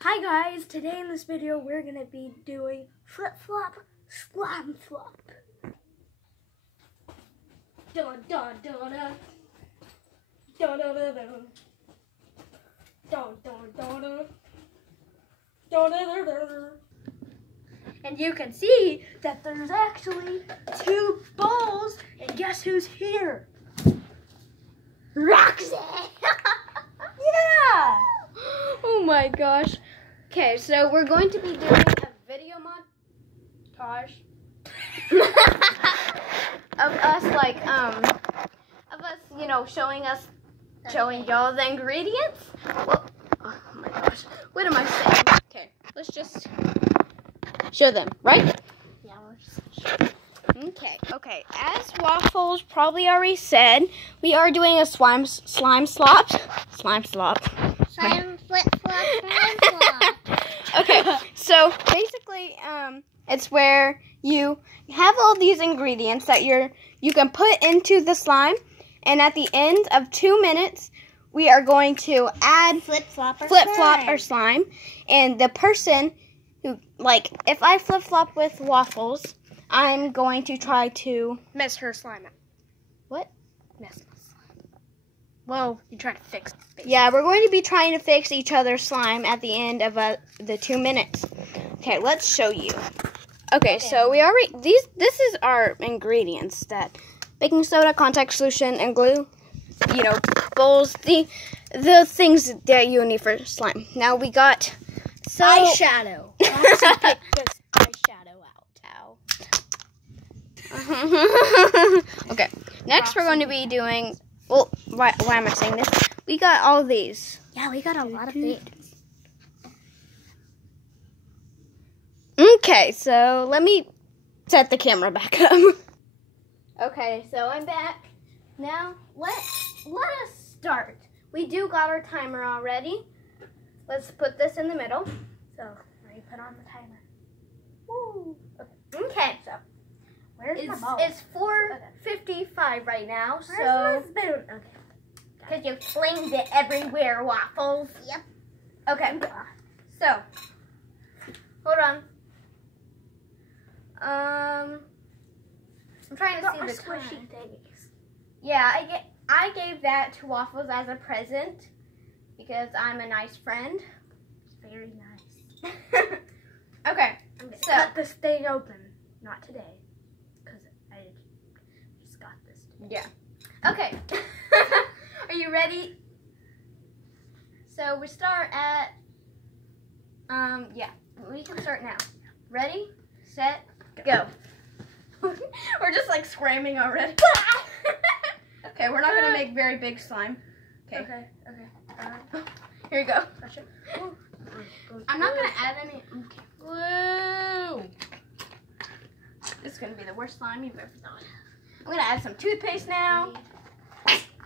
Hi guys, today in this video we're going to be doing flip flop, slime flop. Dun dun dun dun. Dun dun dun dun. Dun dun dun dun. Dun dun dun dun. And you can see that there's actually 2 bowls, and guess who's here? Roxy! Yeah! Oh my gosh. Okay, so we're going to be doing a video montage of us showing y'all the ingredients. Well, oh my gosh. What am I saying? Okay, let's just show them, right? Yeah, Okay. As Waffles probably already said, we are doing a slime slop. Slime flip flop, slime flop. Okay, so basically, it's where you have all these ingredients that you can put into the slime, and at the end of 2 minutes, we are going to add Flip flop or slime, and the person who, if I flip flop with Waffles, I'm going to try to mess her slime up. what? Mess my slime. Well, you try to fix it. Basically. Yeah, we're going to be trying to fix each other's slime at the end of the 2 minutes. Okay, let's show you. Okay, so we already this is our ingredients: that baking soda, contact solution, and glue. You know, bowls, the things that you need for slime. Now we got eyeshadow. Roxy picked this eyeshadow out. Ow. Okay, next we're going to be doing. Well, why am I saying this? We got all these. Yeah, we got a lot of things. Okay, so let me set the camera back up. Okay, so I'm back. Now, let us start. We do got our timer already. Let's put this in the middle. So, ready to put on the timer. Woo. Okay, so Where's my bowl? it's 4:55 right now. Where's my spoon? Okay. Because you flinged it everywhere, Waffles. Yep. Okay, so hold on. I'm trying to see the squishy time. things. Yeah, I gave that to Waffles as a present because I'm a nice friend. Very nice. Okay, so Cut this thing open. Not today, because I just got this today. yeah. Okay. Are you ready? So we start at yeah, we can start now. Ready, set, go. We're just like screaming already. Okay, we're not gonna make very big slime. Okay. Here you go. I'm not gonna add any. Okay. Whoa! This is gonna be the worst slime you've ever done. I'm gonna add some toothpaste now.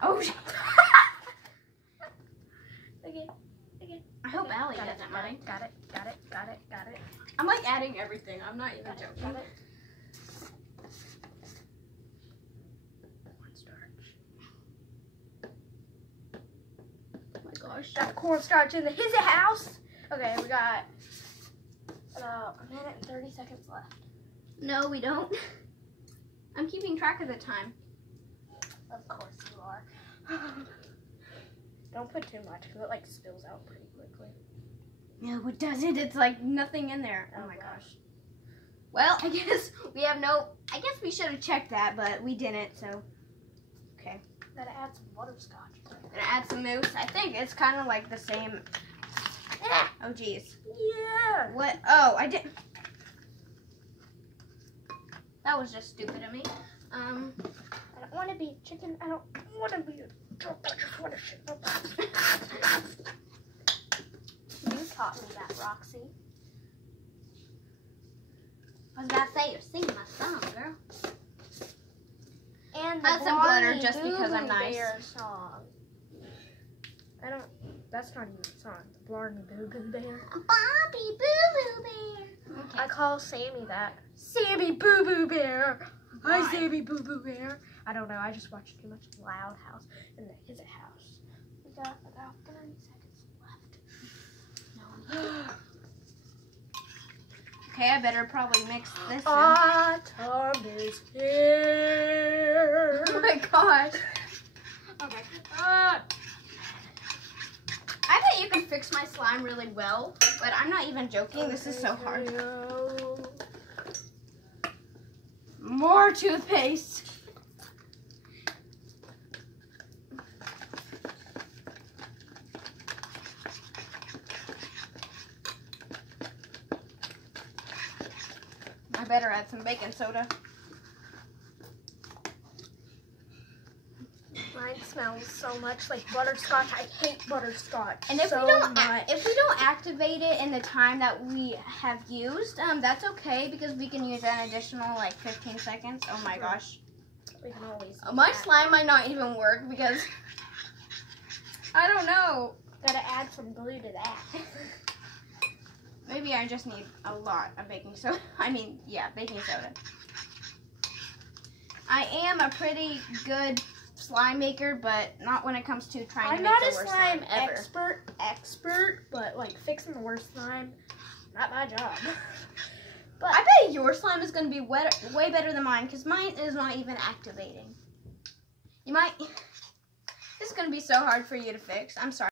Oh shit. Okay. I hope Allie doesn't mind. Got it. I'm like adding everything. I'm not even joking. Got it. Oh my gosh. Got cornstarch in the his house. Okay, we got about 1 minute and 30 seconds left. No, we don't. I'm keeping track of the time. Of course you are. Don't put too much because it like spills out pretty quickly. No, it doesn't. It's like nothing in there. Oh my gosh. Well, I guess we have no. I guess we should have checked that, but we didn't. So, okay. Gotta add some butterscotch. Gonna add some mousse. I think it's kind of like the same. Oh geez. Yeah. What? Oh, I did. That was just stupid of me. I don't want to be chicken. I don't want to be a drunk. I just want to shit. You taught me that, Roxy. I was about to say, you're singing my song, girl. And the Add some glitter Barney just because I'm Boo nice. Bear song. I don't. That's not even a song. The Blarney Boo Boo Bear. Bobby Boo Boo Bear. Okay. I call Sammy that. Sammy Boo Boo Bear. Why? Hi, Sammy Boo Boo Bear. I don't know. I just watched too much Loud House in the his house. We got about 30 seconds left. No. Okay, I better probably mix this in. Autumn is here. Oh my gosh. Okay. I bet you can fix my slime really well, but I'm not even joking. This is so hard. More toothpaste. I better add some baking soda. Mine smells so much like butterscotch. I hate butterscotch. And if so we don't much. if we don't activate it in the time that we have used, that's okay because we can use an additional like 15 seconds. Oh my gosh. We can always My slime might not even work because I don't know. gotta add some glue to that. Maybe I just need a lot of baking soda. Baking soda. I am a pretty good slime maker, but not when it comes to trying to make the worst slime ever. expert, but like fixing the worst slime, not my job. But I bet your slime is going to be way better than mine because mine is not even activating. This is going to be so hard for you to fix. I'm sorry.